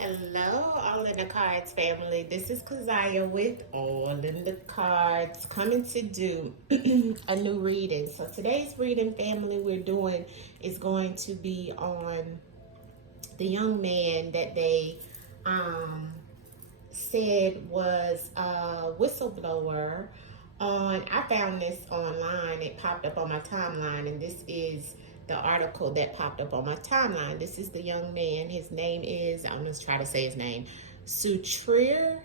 Hello, All in the Cards family. This is Keziah with All in the Cards, coming to do a new reading. So today's reading, family, we're doing is going to be on the young man that they said was a whistleblower. I found this online. It popped up on my timeline, and this is the article that popped up on my timeline. This is the young man. His name is, I'm going to try to say his name, Suchir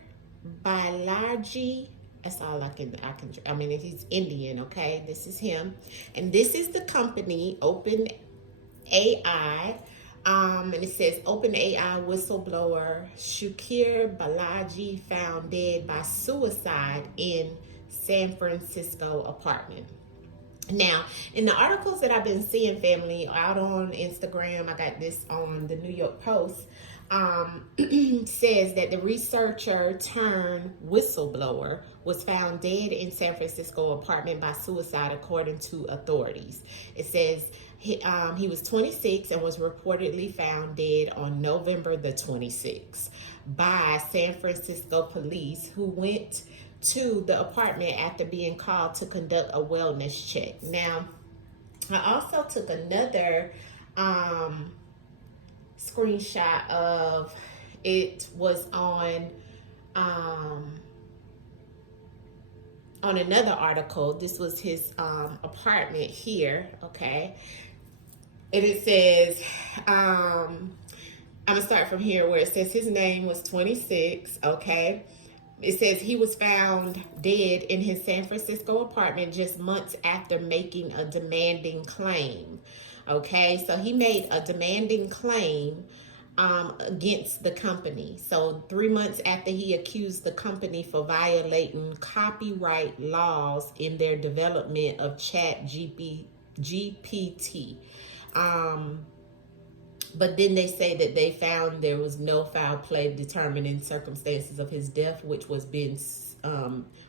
Balaji. That's all I mean, he's Indian, okay? This is him. And this is the company, Open AI. And it says OpenAI whistleblower Suchir Balaji found dead by suicide in San Francisco apartment. Now, in the articles that I've been seeing, family, out on Instagram, I got this on the New York Post, says that the researcher turned whistleblower was found dead in San Francisco apartment by suicide, according to authorities. It says he was 26 and was reportedly found dead on November the 26th by San Francisco police, who went to the apartment after being called to conduct a wellness check. Now, I also took another screenshot of it. Was on another article. This was his apartment here, okay? And it says, I'm gonna start from here where it says his name was 26, okay? It says he was found dead in his San Francisco apartment just months after making a demanding claim. Okay, so he made a demanding claim against the company. So 3 months after he accused the company for violating copyright laws in their development of Chat GPT. But then they say that they found there was no foul play determining circumstances of his death, which was being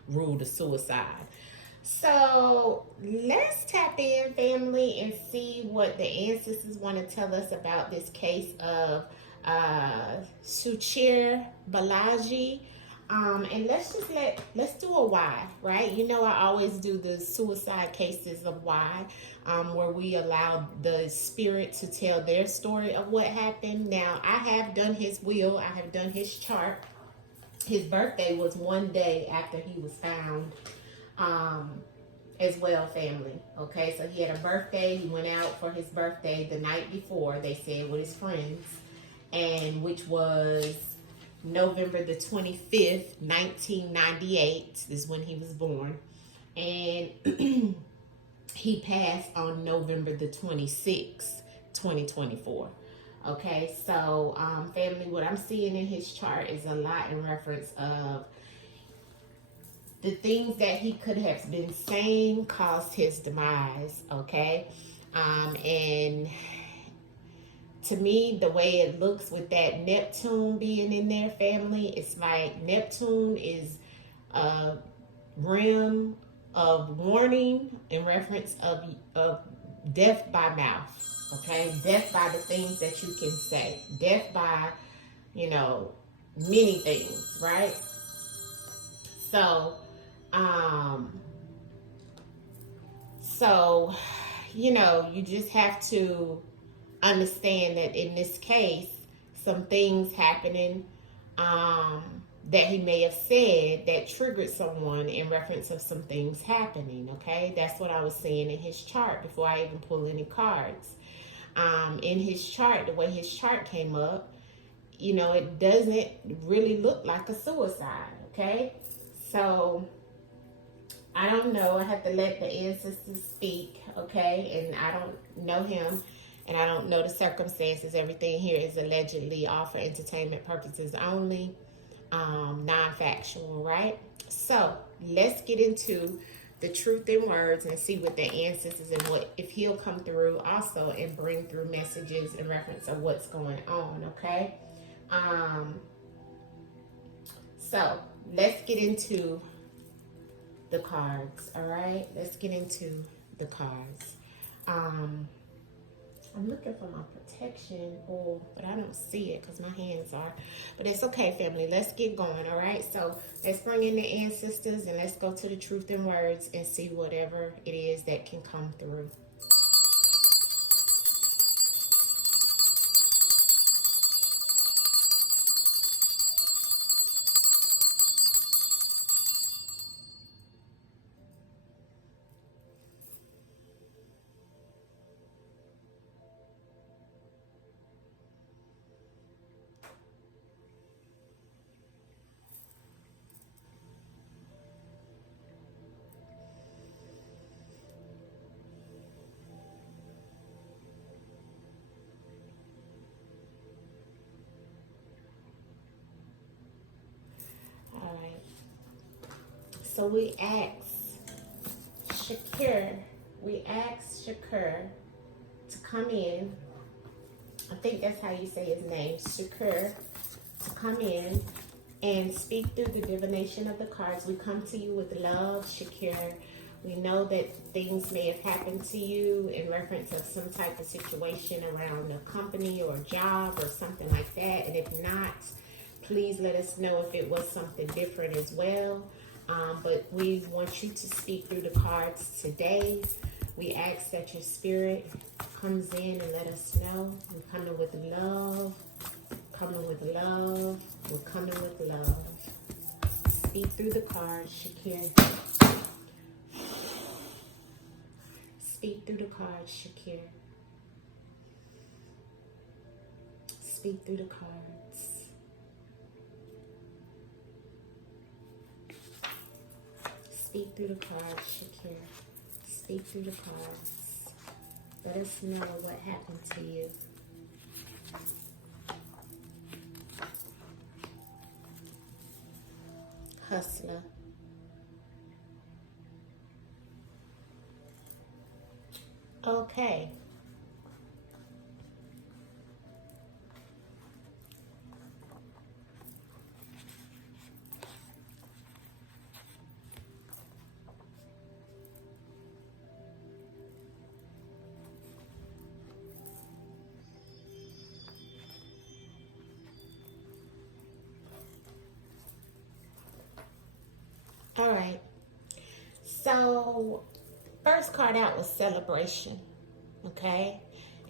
ruled a suicide. So let's tap in, family, and see what the ancestors want to tell us about this case of Suchir Balaji. And let's do a why, right? You know, I always do the suicide cases of why, where we allow the spirit to tell their story of what happened. Now, I have done his will. I have done his chart. His birthday was one day after he was found, as well, family. Okay, so he had a birthday. He went out for his birthday the night before, they said, with his friends, and which was November the 25th, 1998. This is when he was born. And he passed on November the 26th, 2024. Okay, so family, what I'm seeing in his chart is a lot in reference of the things that he could have been saying caused his demise, okay? And to me, the way it looks with that Neptune being in their family, it's like Neptune is a realm of warning in reference of death by mouth, okay? Death by the things that you can say. Death by, many things, right? So, you just have to understand that in this case, some things happening that he may have said that triggered someone in reference of some things happening, okay? That's what I was seeing in his chart before I even pull any cards. In his chart, the way his chart came up, it doesn't really look like a suicide, okay? So, I don't know. I have to let the ancestors speak, okay? And I don't know him, and I don't know the circumstances. Everything here is allegedly all for entertainment purposes only, non-factual, right? So, let's get into the truth in words and see what the ancestors and what if he'll come through also and bring through messages in reference of what's going on, okay? So, let's get into the cards, all right? Let's get into the cards. I'm looking for my protection oil, but I don't see it because my hands are. But it's okay, family. Let's get going, all right? So let's bring in the ancestors and let's go to the truth in words and see whatever it is that can come through. All right. So we asked Suchir to come in. I think that's how you say his name, Suchir, to come in and speak through the divination of the cards. We come to you with love, Suchir. We know that things may have happened to you in reference of some type of situation around a company or a job or something like that. And if not, please let us know if it was something different as well. But we want you to speak through the cards today. We ask that your spirit comes in and let us know. We're coming with love. Coming with love. We're coming with love. Speak through the cards, Suchir. Speak through the cards, Suchir. Speak through the cards. Speak through the cards, Suchir. Speak through the cards. Let us know what happened to you. Hustler. Okay. All right. So, first card out was celebration. Okay.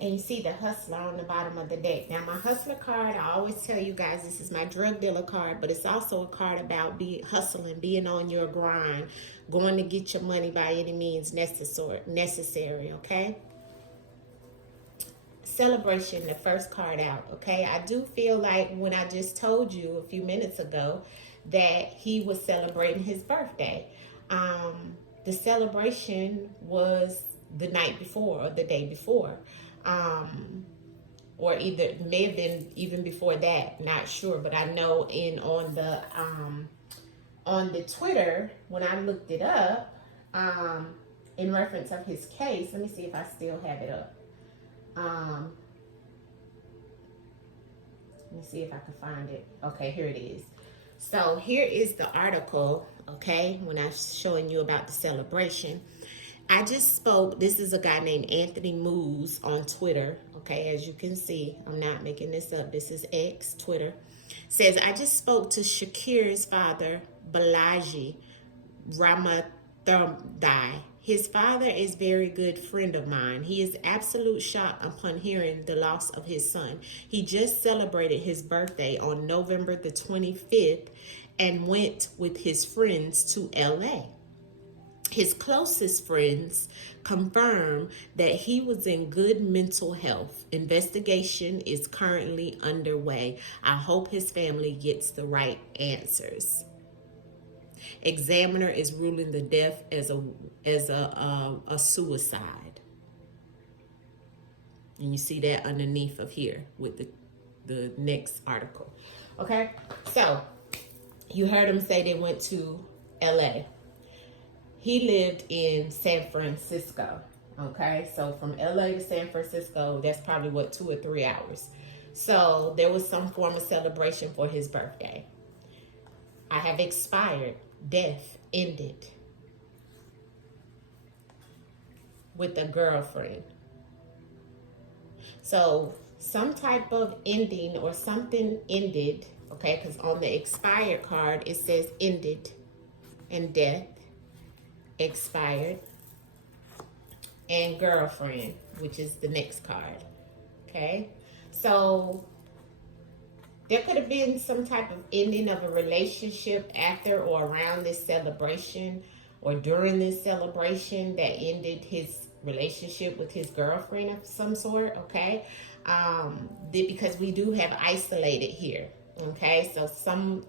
And you see the hustler on the bottom of the deck. Now, my hustler card, I always tell you guys, this is my drug dealer card, but it's also a card about hustling, being on your grind, going to get your money by any means necessary, okay? Celebration, the first card out, okay? I do feel like when I just told you a few minutes ago that he was celebrating his birthday. The celebration was the night before or the day before. Or either may have been even before that, not sure, but I know on the Twitter when I looked it up in reference of his case. Let me see if I still have it up. Let me see if I can find it. Okay, here it is. So here is the article, okay, when I was showing you about the celebration. I just spoke, this is a guy named Anthony Moose on Twitter, okay, as you can see, I'm not making this up, this is X, Twitter, says, I just spoke to Shakir's father, Balaji Ramathamdai. His father is a very good friend of mine. He is absolute shock upon hearing the loss of his son. He just celebrated his birthday on November the 25th and went with his friends to LA. His closest friends confirm that he was in good mental health. Investigation is currently underway. I hope his family gets the right answers. Examiner is ruling the death as a suicide. And you see that underneath of here with the next article. Okay, so you heard him say they went to LA. He lived in San Francisco. Okay, so from LA to San Francisco, that's probably 2 or 3 hours. So there was some form of celebration for his birthday. I have expired. Death ended with a girlfriend. So some type of ending or something ended, okay, because on the expired card it says ended and death, expired, and girlfriend, which is the next card, okay? So there could have been some type of ending of a relationship after or around this celebration or during this celebration that ended his relationship with his girlfriend of some sort, okay? Because we do have isolated here, okay? So some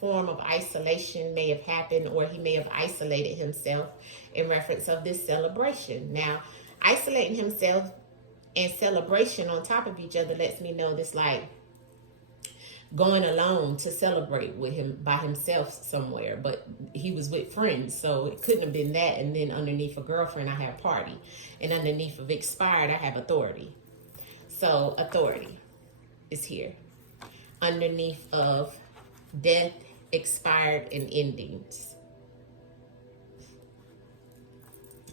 form of isolation may have happened, or he may have isolated himself in reference of this celebration. Now, isolating himself and celebration on top of each other lets me know this, like, going alone to celebrate with him by himself somewhere, but he was with friends, so it couldn't have been that. And then underneath a girlfriend I have party, and underneath of expired I have authority. So authority is here underneath of death, expired, and endings.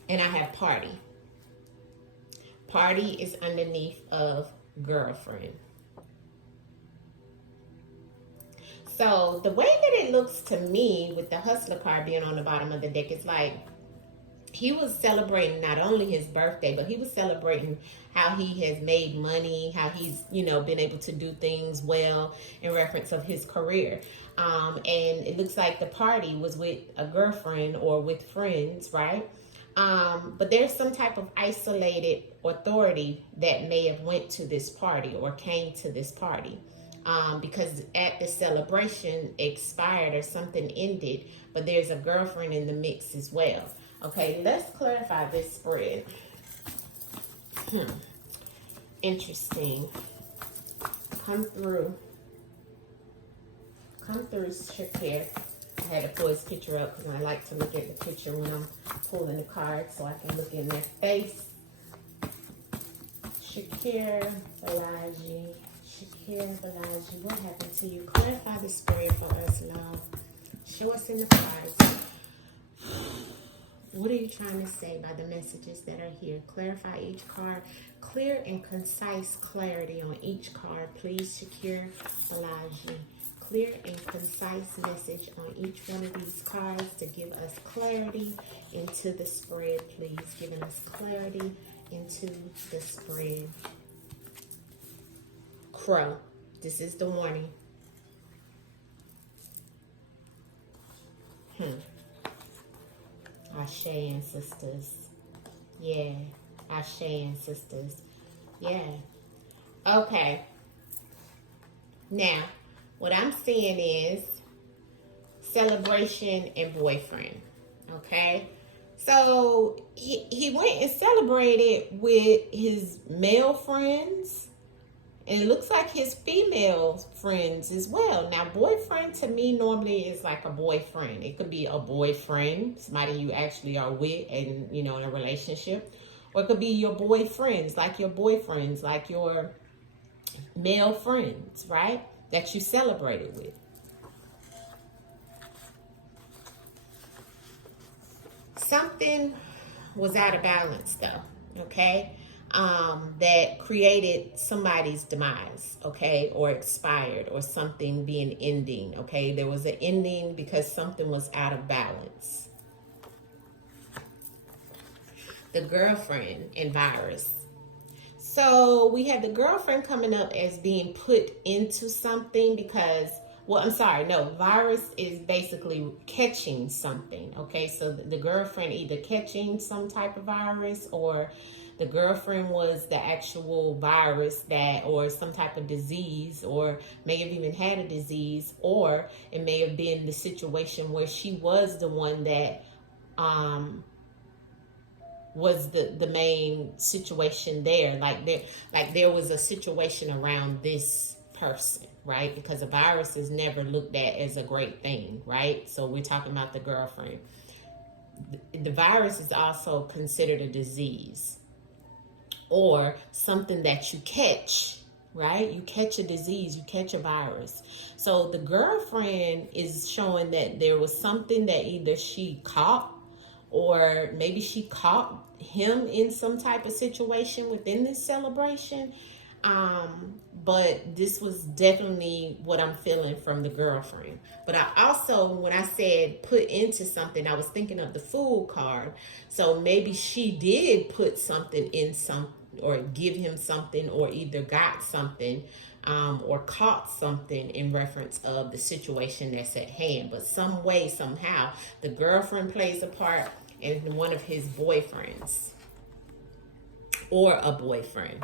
And I have party. Party is underneath of girlfriend. So the way that it looks to me with the hustler card being on the bottom of the deck, it's like he was celebrating not only his birthday, but he was celebrating how he has made money, how he's, been able to do things well in reference of his career. And it looks like the party was with a girlfriend or with friends, right? But there's some type of isolated authority that may have went to this party or came to this party. Because at the celebration expired or something ended, but there's a girlfriend in the mix as well. Okay, let's clarify this spread. Interesting. Come through, Suchir. I had to pull his picture up because I like to look at the picture when I'm pulling the cards so I can look in their face. Suchir, Balaji. Suchir, Balaji, what happened to you? Clarify the spread for us, love. Show us in the cards. What are you trying to say by the messages that are here? Clarify each card. Clear and concise clarity on each card, please, Suchir, Balaji. Clear and concise message on each one of these cards to give us clarity into the spread, please. Giving us clarity into the spread. Crow. This is the warning. Ashe ancestors. Yeah. Ashe ancestors. Yeah. Okay. Now, what I'm seeing is celebration and boyfriend. Okay. So he went and celebrated with his male friends. And it looks like his female friends as well. Now, boyfriend to me normally is like a boyfriend. It could be a boyfriend, somebody you actually are with and, in a relationship. Or it could be your boyfriends, like your male friends, right? That you celebrated with. Something was out of balance though, okay? That created somebody's demise, okay, or expired, or something being ending, okay? There was an ending because something was out of balance. The girlfriend and virus. So we have the girlfriend coming up as being put into something because, virus is basically catching something, okay? So the girlfriend either catching some type of virus, or the girlfriend was the actual virus or some type of disease, or may have even had a disease, or it may have been the situation where she was the one that was the main situation there. Like there was a situation around this person, right? Because a virus is never looked at as a great thing, right? So we're talking about the girlfriend. The virus is also considered a disease, or something that you catch, right? You catch a disease, you catch a virus. So the girlfriend is showing that there was something that either she caught or maybe she caught him in some type of situation within this celebration. But this was definitely what I'm feeling from the girlfriend. But I also, when I said put into something, I was thinking of the Fool card. So maybe she did put something in some, or give him something, or either got something, or caught something in reference of the situation that's at hand. But some way, somehow, the girlfriend plays a part, and one of his boyfriends, or a boyfriend.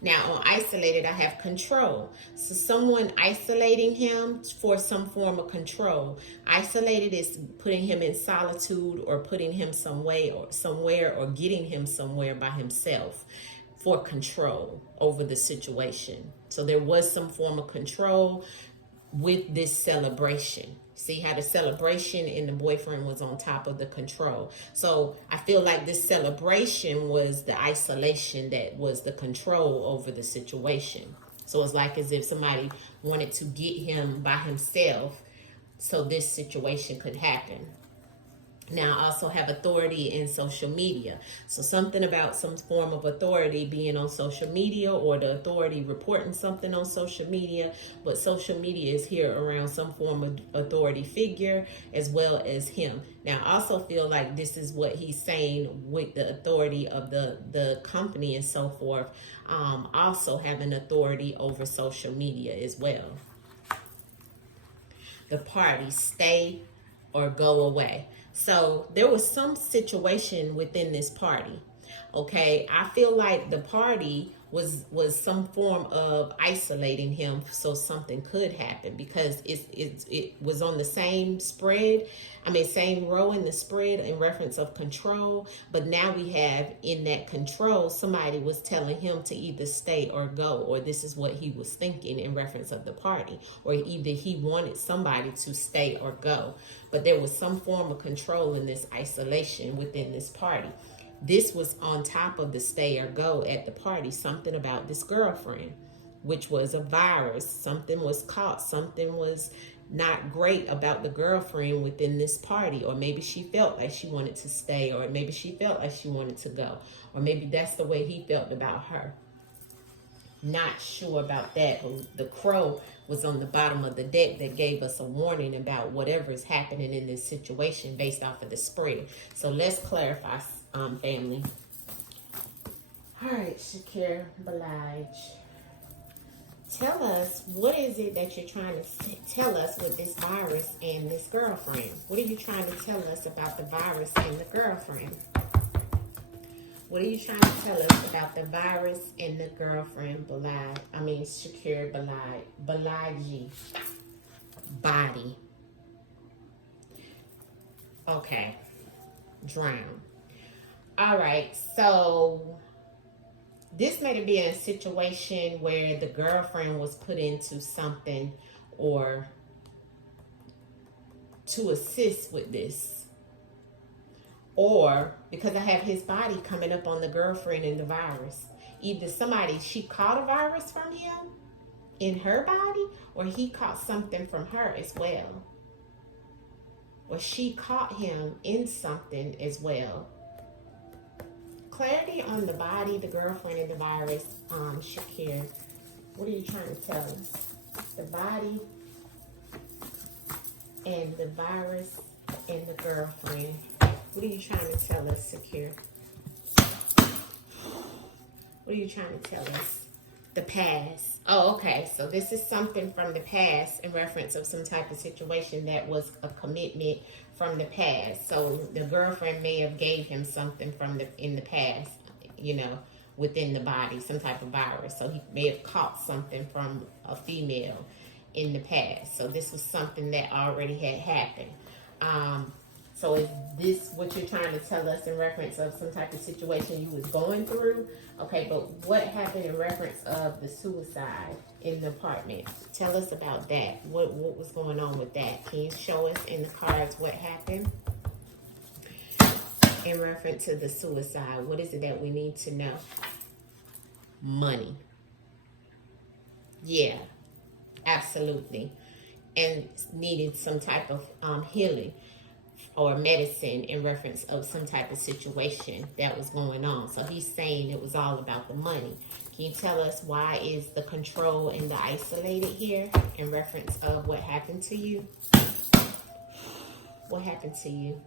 Now, on isolated, I have control. So someone isolating him for some form of control. Isolated is putting him in solitude, or putting him some way or somewhere, or getting him somewhere by himself for control over the situation. So there was some form of control with this celebration. See how the celebration and the boyfriend was on top of the control. So I feel like this celebration was the isolation that was the control over the situation. So it's like as if somebody wanted to get him by himself so this situation could happen. Now, I also have authority in social media. So something about some form of authority being on social media, or the authority reporting something on social media. But social media is here around some form of authority figure as well as him. Now, I also feel like this is what he's saying with the authority of the company and so forth. Also having authority over social media as well. The party, stay or go away. So there was some situation within this party. Okay, I feel like the party was some form of isolating him so something could happen, because it was on the same spread. I mean, same row in the spread in reference of control. But now we have in that control, somebody was telling him to either stay or go, or this is what he was thinking in reference of the party, or either he wanted somebody to stay or go. But there was some form of control in this isolation within this party. This was on top of the stay or go at the party. Something about this girlfriend, which was a virus. Something was caught. Something was not great about the girlfriend within this party. Or maybe she felt like she wanted to stay, or maybe she felt like she wanted to go, or maybe that's the way he felt about her. Not sure about that. The crow was on the bottom of the deck that gave us a warning about whatever is happening in this situation based off of the spread. So let's clarify, family. All right, Suchir, Balaji, tell us, what is it that you're trying to tell us with this virus and this girlfriend? What are you trying to tell us about the virus and the girlfriend? What are you trying to tell us about the virus and the girlfriend, Suchir, Balaji, body? Okay, drown. All right, so this may be a situation where the girlfriend was put into something, or to assist with this. Or because I have his body coming up on the girlfriend and the virus. Either she caught a virus from him in her body, or he caught something from her as well. Or she caught him in something as well. Clarity on the body, the girlfriend, and the virus. Suchir, what are you trying to tell us? The body and the virus and the girlfriend. What are you trying to tell us, Suchir? What are you trying to tell us? The past. Oh, okay. So this is something from the past in reference of some type of situation that was a commitment from the past. So the girlfriend may have gave him something in the past, within the body, some type of virus. So he may have caught something from a female in the past. So this was something that already had happened. So is this what you're trying to tell us in reference of some type of situation you was going through? Okay, but what happened in reference of the suicide in the apartment? Tell us about that. What was going on with that? Can you show us in the cards what happened in reference to the suicide? What is it that we need to know? Money. Yeah, absolutely. and needed some type of healing or medicine in reference of some type of situation that was going on. So he's saying it was all about the money. Can you tell us why is the control and the isolated here in reference of what happened to you? What happened to you?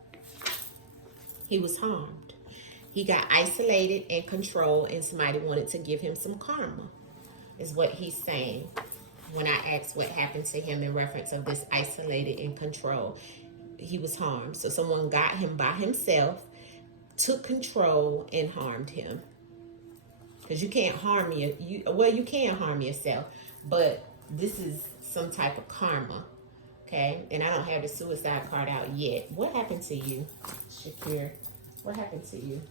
He was harmed. He got isolated and controlled, and somebody wanted to give him some karma, is what he's saying when I asked what happened to him in reference of this isolated and control. He was harmed. So someone got him by himself, took control, and harmed him. Because you can't harm you can harm yourself, but this is some type of karma. Okay? And I don't have the suicide part out yet. What happened to you, Shakir? What happened to you?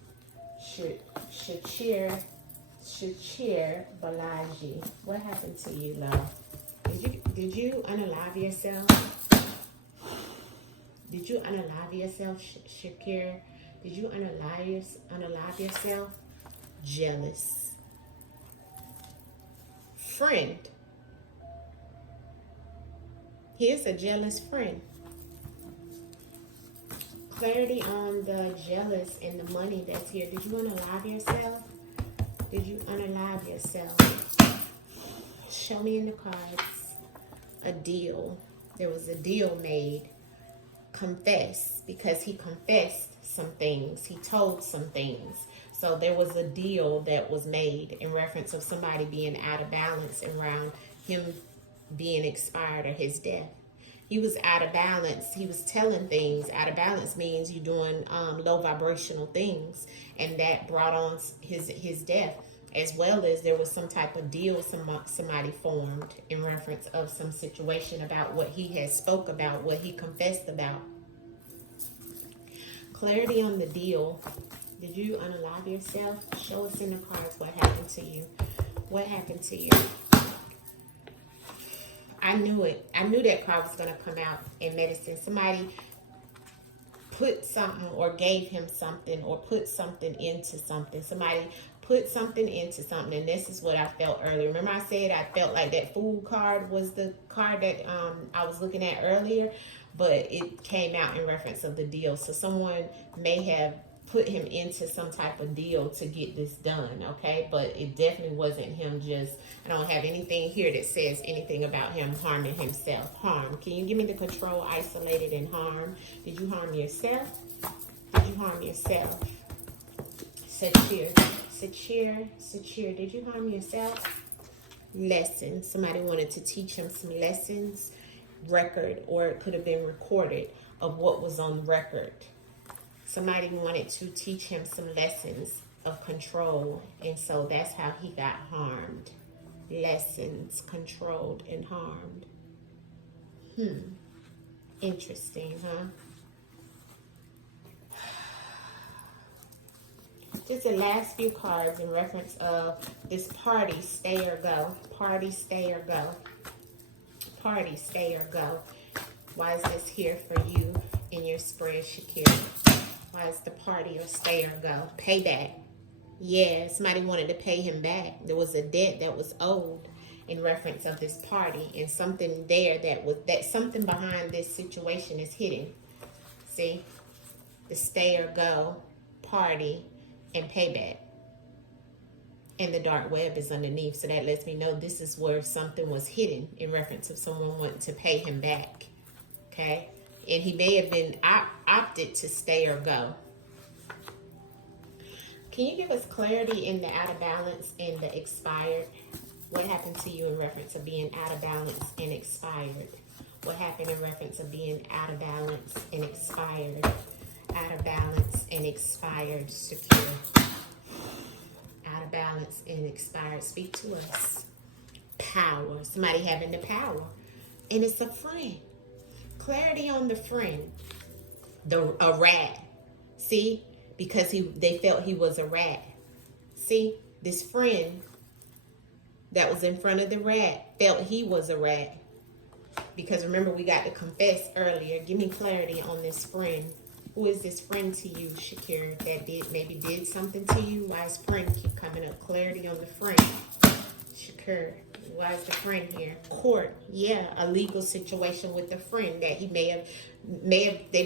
Suchir Balaji. What happened to you, love? Did you unalive yourself? Did you unalive yourself, Shakir? Did you unalive yourself? Jealous. Friend. Here's a jealous friend. Clarity on the jealous and the money that's here. Did you unalive yourself? Did you unalive yourself? Show me in the cards a deal. There was a deal made. Confess, because he confessed some things. He told some things. So there was a deal that was made in reference of somebody being out of balance around him being expired or his death. He was out of balance. He was telling things. Out of balance means you're doing low vibrational things, and that brought on his death, as well as there was some type of deal somebody formed in reference of some situation about what he had spoke about, what he confessed about. Clarity on the deal. Did you unalive yourself? Show us in the cards what happened to you. What happened to you? I knew it. I knew that card was going to come out in medicine. Somebody put something or gave him something or put something into something. Somebody put something into something, and this is what I felt earlier. Remember I said I felt like that Fool card was the card that I was looking at earlier, but it came out in reference of the deal. So someone may have put him into some type of deal to get this done, okay? But it definitely wasn't him just, I don't have anything here that says anything about him harming himself. Harm. Can you give me the control, isolated, and harm? Did you harm yourself? Did you harm yourself? Suchir, did you harm yourself? Lesson. Somebody wanted to teach him some lessons. Record, or it could have been recorded of what was on record. Somebody wanted to teach him some lessons of control, and so that's how he got harmed. Lessons, controlled, and harmed. Interesting, huh? Just the last few cards in reference of this party, stay or go. Party, stay or go. Party, stay or go. Why is this here for you in your spread, Shakir? Why is the party or stay or go? Payback. Yeah, somebody wanted to pay him back. There was a debt that was owed in reference of this party, and something there that something behind this situation is hidden. See? The stay or go, party, and payback. And the dark web is underneath, so that lets me know this is where something was hidden in reference of someone wanting to pay him back. Okay? And he may have been opted to stay or go. Can you give us clarity in the out of balance and the expired? What happened to you in reference of being out of balance and expired? What happened in reference of being out of balance and expired? Out of balance and expired, secure. Out of balance and expired. Speak to us. Power. Somebody having the power. And it's a friend. Clarity on the friend. A rat. See? Because they felt he was a rat. See? This friend that was in front of the rat felt he was a rat. Because remember, we got to confess earlier. Give me clarity on this friend. Who is this friend to you, Shakir, that maybe did something to you? Why is friend keep coming up? Clarity on the friend. Shakur. Why is the friend here? Court. Yeah, a legal situation with the friend that he they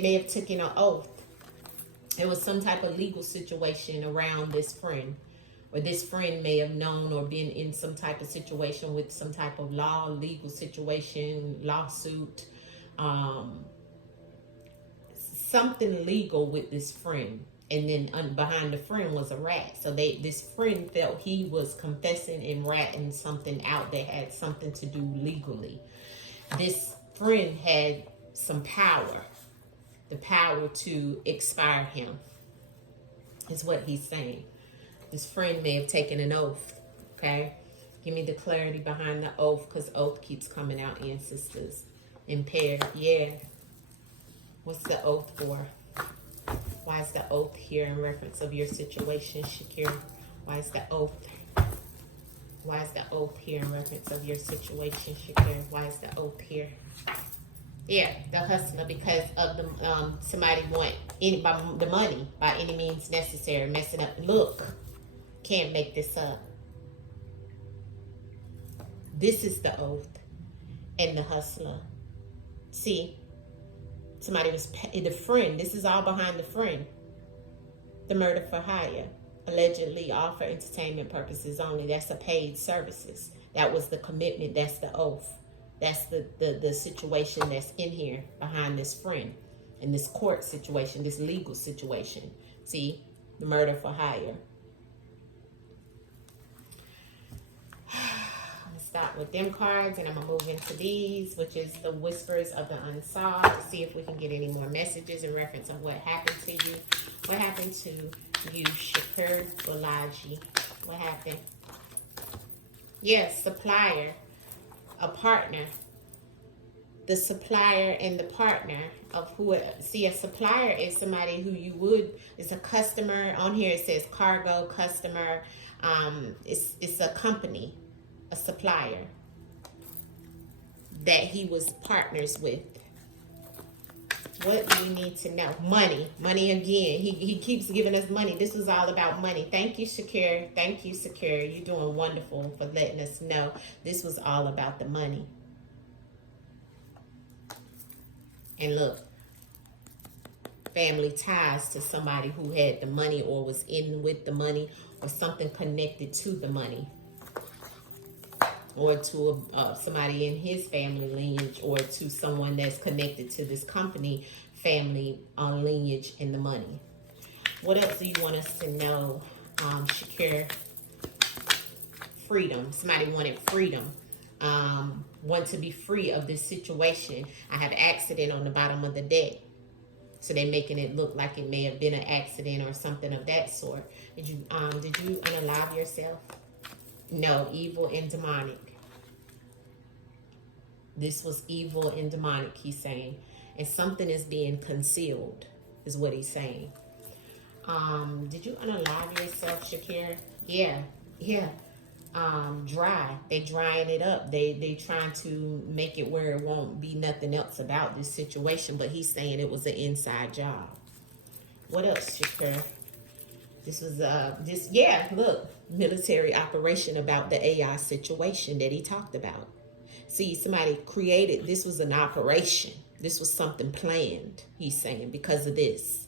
may have taken an oath. It was some type of legal situation around this friend. Or this friend may have known or been in some type of situation with some type of law, legal situation, lawsuit, something legal with this friend. And then behind the friend was a rat. So this friend felt he was confessing and ratting something out that had something to do legally. This friend had some power. The power to expire him is what he's saying. This friend may have taken an oath, okay? Give me the clarity behind the oath, because oath keeps coming out, ancestors. Impaired, yeah. What's the oath for? Why is the oath here in reference of your situation, Shakir? Why is the oath? Why is the oath here in reference of your situation, Shakir? Why is the oath here? Yeah, the hustler, because of the somebody want the money by any means necessary, messing up. Look. Can't make this up. This is the oath and the hustler. See, somebody was the friend. This is all behind the friend. The murder for hire, allegedly all for entertainment purposes only. That's a paid services. That was the commitment. That's the oath. That's the situation that's in here behind this friend in this court situation, this legal situation. See, the murder for hire. Start with them cards, and I'm gonna move into these, which is the whispers of the unsolved, to see if we can get any more messages in reference of what happened to you. What happened to you, Shakur Balaji? What happened? Yes, supplier, a partner. The supplier and the partner of who. See, a supplier is somebody who you would, is a customer. On here it says cargo, customer. It's a company. A supplier that he was partners with. What do we need to know? Money again. He keeps giving us money. This is all about money. Thank you, Shakir. Thank you, Shakir. You're doing wonderful for letting us know this was all about the money. And look, family ties to somebody who had the money or was in with the money or something connected to the money. Or to somebody in his family lineage, or to someone that's connected to this company family lineage in the money. What else do you want us to know, Shakir? Freedom. Somebody wanted freedom. Want to be free of this situation. I have accident on the bottom of the deck. So they're making it look like it may have been an accident or something of that sort. Did you unalive yourself? No, evil and demonic. This was evil and demonic, he's saying. And something is being concealed, is what he's saying. Did you unalive yourself, Shakir? Yeah. Dry. They drying it up. They trying to make it where it won't be nothing else about this situation. But he's saying it was an inside job. What else, Shakir? This was look, military operation about the AI situation that he talked about. See, somebody created, this was an operation. This was something planned, he's saying, because of this.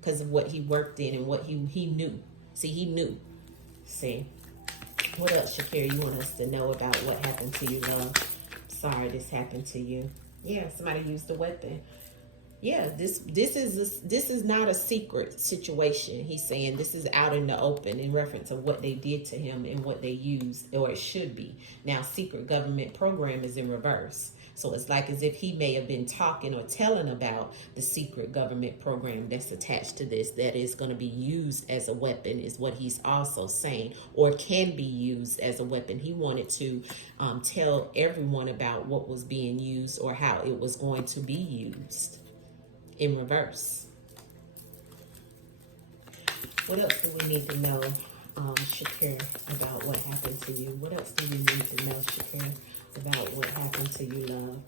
Because of what he worked in and what he knew. See, he knew. See. What else, Shakir, you want us to know about what happened to you, love? Sorry this happened to you. Yeah, somebody used a weapon. Yeah, this is not a secret situation. He's saying this is out in the open in reference of what they did to him and what they used, or it should be. Now, secret government program is in reverse. So it's like as if he may have been talking or telling about the secret government program that's attached to this, that is going to be used as a weapon, is what he's also saying, or can be used as a weapon. He wanted to tell everyone about what was being used or how it was going to be used. In reverse. What else do we need to know, Shakir, about what happened to you? What else do you need to know, Shakir, about what happened to you, love?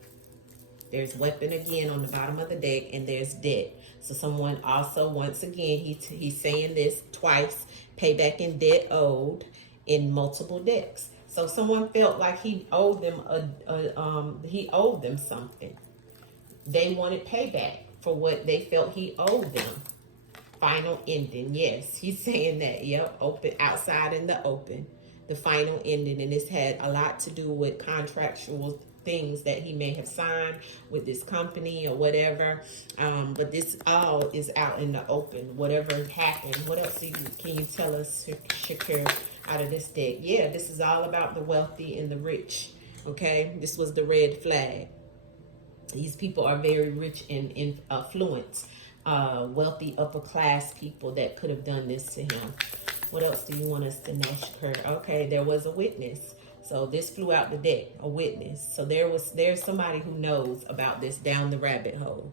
There's weapon again on the bottom of the deck, and there's debt. So someone also, once again, he's saying this twice, payback in debt owed in multiple decks. So someone felt like he owed them something. They wanted payback for what they felt he owed them. Final ending. Yes, he's saying that. Yep, open, outside in the open. The final ending. And this had a lot to do with contractual things that he may have signed with this company or whatever. But this all is out in the open. Whatever happened. What else can you tell us, Suchir, out of this deck? Yeah, this is all about the wealthy and the rich. Okay, this was the red flag. These people are very rich and affluent. Wealthy upper class people that could have done this to him. What else do you want us to know, Suchir? Okay, there was a witness. So this flew out the deck, a witness. So there's somebody who knows about this down the rabbit hole.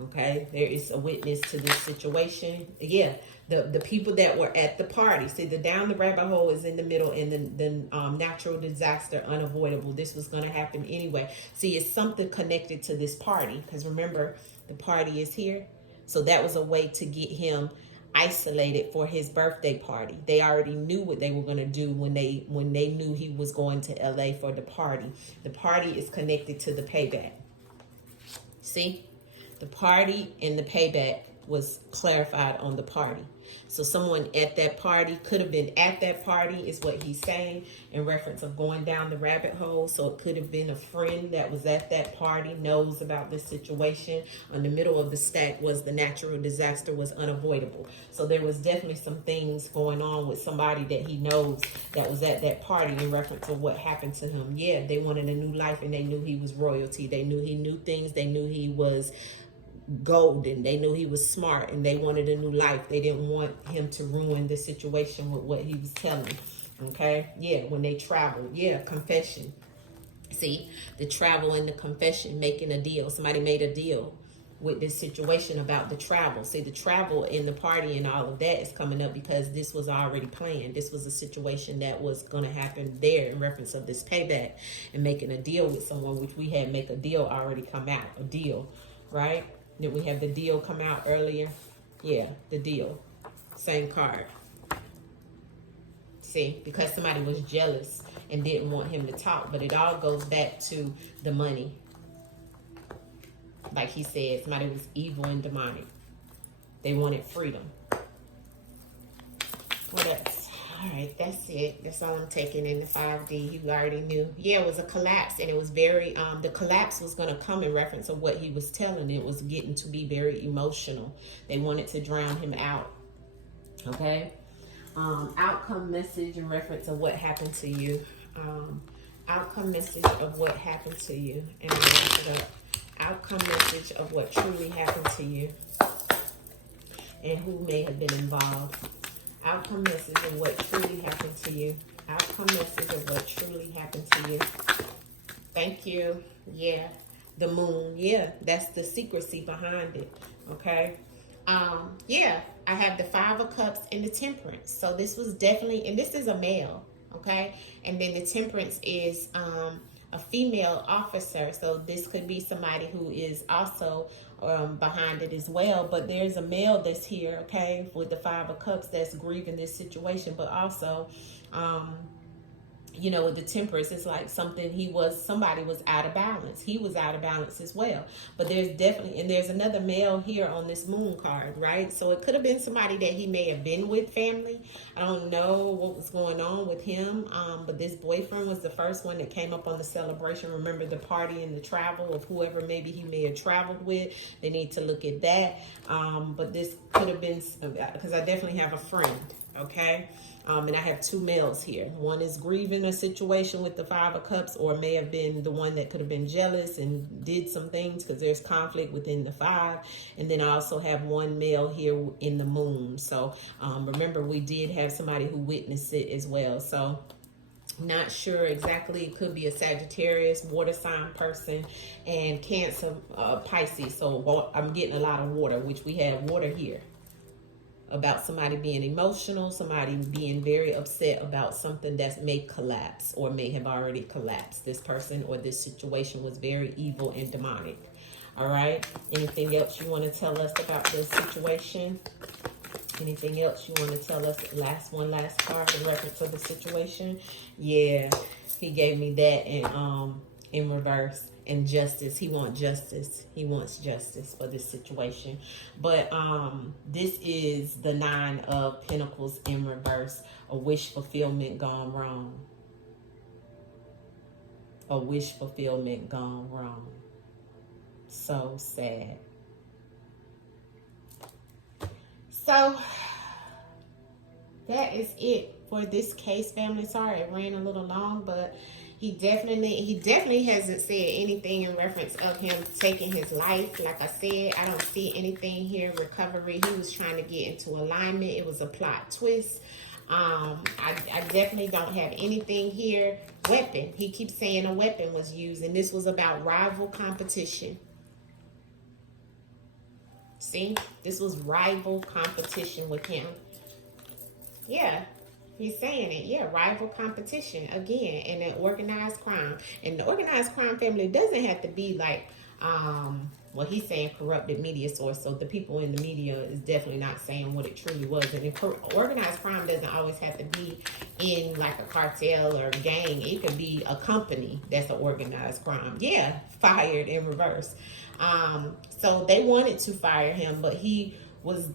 Okay, there is a witness to this situation. Yeah, the people that were at the party. See, the down the rabbit hole is in the middle, and the natural disaster unavoidable. This was going to happen anyway. See, it's something connected to this party, because remember, the party is here. So that was a way to get him isolated for his birthday party. They already knew what they were going to do when they knew he was going to LA for the party. The party is connected to the payback. See? The party and the payback was clarified on the party. So someone at that party could have been at that party, is what he's saying, in reference of going down the rabbit hole. So it could have been a friend that was at that party, knows about this situation. In the middle of the stack was the natural disaster was unavoidable. So there was definitely some things going on with somebody that he knows that was at that party in reference to what happened to him. Yeah, they wanted a new life, and they knew he was royalty. They knew he knew things. They knew he was golden. They knew he was smart, and they wanted a new life. They didn't want him to ruin the situation with what he was telling. Okay, yeah, when they traveled, yeah, confession. See, the travel and the confession, making a deal. Somebody made a deal with this situation about the travel. See, the travel and the party and all of that is coming up because this was already planned. This was a situation that was going to happen there in reference of this payback and making a deal with someone, which we had make a deal already come out, a deal, right? Did we have the deal come out earlier? Yeah, the deal. Same card. See, because somebody was jealous and didn't want him to talk. But it all goes back to the money. Like he said, somebody was evil and demonic. They wanted freedom. What else? All right, that's it. That's all I'm taking in the 5D. You already knew. Yeah, it was a collapse, and it was very, the collapse was going to come in reference of what he was telling. It was getting to be very emotional. They wanted to drown him out. Okay? Outcome message in reference of what happened to you. Outcome message of what happened to you. And I'll wrap it up. Outcome message of what truly happened to you. And who may have been involved. Outcome message of what truly happened to you. Outcome message of what truly happened to you. Thank you. Yeah. The moon. Yeah. That's the secrecy behind it. Okay. Yeah. I have the 5 of Cups and the Temperance. So this was definitely, and this is a male. Okay. And then the Temperance is a female officer. So this could be somebody who is also behind it as well. But there's a male that's here, okay, with the 5 of Cups that's grieving this situation. But also, you know, with the Temperance, it's like somebody was out of balance. He was out of balance as well. But there's definitely, and there's another male here on this moon card, right? So it could have been somebody that he may have been with, family. I don't know what was going on with him. But this boyfriend was the first one that came up on the celebration. Remember the party and the travel of whoever maybe he may have traveled with. They need to look at that. But this could have been, because I definitely have a friend, okay? And I have 2 males here. One is grieving a situation with the 5 of Cups, or may have been the one that could have been jealous and did some things because there's conflict within the 5. And then I also have 1 male here in the moon. So remember, we did have somebody who witnessed it as well. So not sure exactly. It could be a Sagittarius, water sign person, and Cancer, Pisces. So I'm getting a lot of water, which we have water here. About somebody being emotional, somebody being very upset about something that may collapse or may have already collapsed. This person or this situation was very evil and demonic. All right. Anything else you want to tell us about this situation? Anything else you want to tell us? Last card in reference to the situation. Yeah, he gave me that in reverse. And justice. He wants justice. He wants justice for this situation. But this is the 9 of Pentacles in reverse. A wish fulfillment gone wrong. A wish fulfillment gone wrong. So sad. So that is it for this case, family. Sorry it ran a little long, but he definitely hasn't said anything in reference of him taking his life. Like I said, I don't see anything here. Recovery. He was trying to get into alignment. It was a plot twist. I definitely don't have anything here. Weapon. He keeps saying a weapon was used, and this was about rival competition. See, this was rival competition with him. Yeah, he's saying it. Yeah, rival competition again, and an organized crime. And the organized crime family doesn't have to be like, well, he's saying corrupted media source. So the people in the media is definitely not saying what it truly was. And organized crime doesn't always have to be in like a cartel or a gang. It could be a company that's an organized crime. Yeah, fired in reverse. So they wanted to fire him, but he was,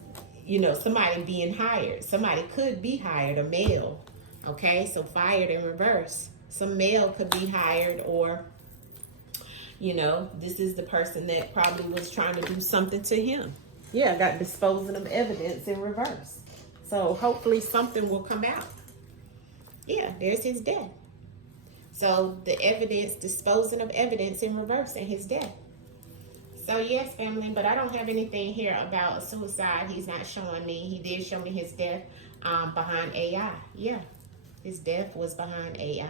you know, somebody being hired. Somebody could be hired, a male. Okay, so fired in reverse. Some male could be hired, or, you know, this is the person that probably was trying to do something to him. Yeah, got disposing of evidence in reverse. So hopefully something will come out. Yeah, there's his death. So the evidence, disposing of evidence in reverse and his death. So yes, family, but I don't have anything here about suicide. He's not showing me. He did show me his death behind AI. Yeah, his death was behind AI.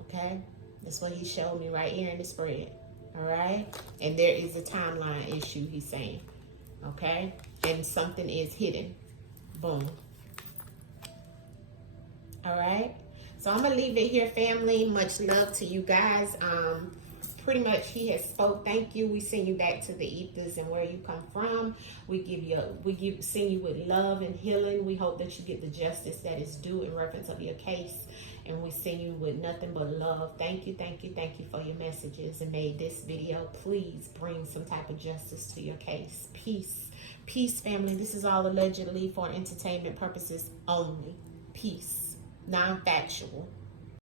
Okay, that's what he showed me right here in the spread. All right, and there is a timeline issue, he's saying. Okay, and something is hidden. Boom. All right, so I'm gonna leave it here, family. Much love to you guys. Pretty much he has spoke. Thank you. We send you back to the ethers and where you come from. We send you with love and healing. We hope that you get the justice that is due in reference of your case. And we send you with nothing but love. Thank you, thank you, thank you for your messages. And may this video please bring some type of justice to your case. Peace. Peace, family. This is all allegedly for entertainment purposes only. Peace. Non-factual.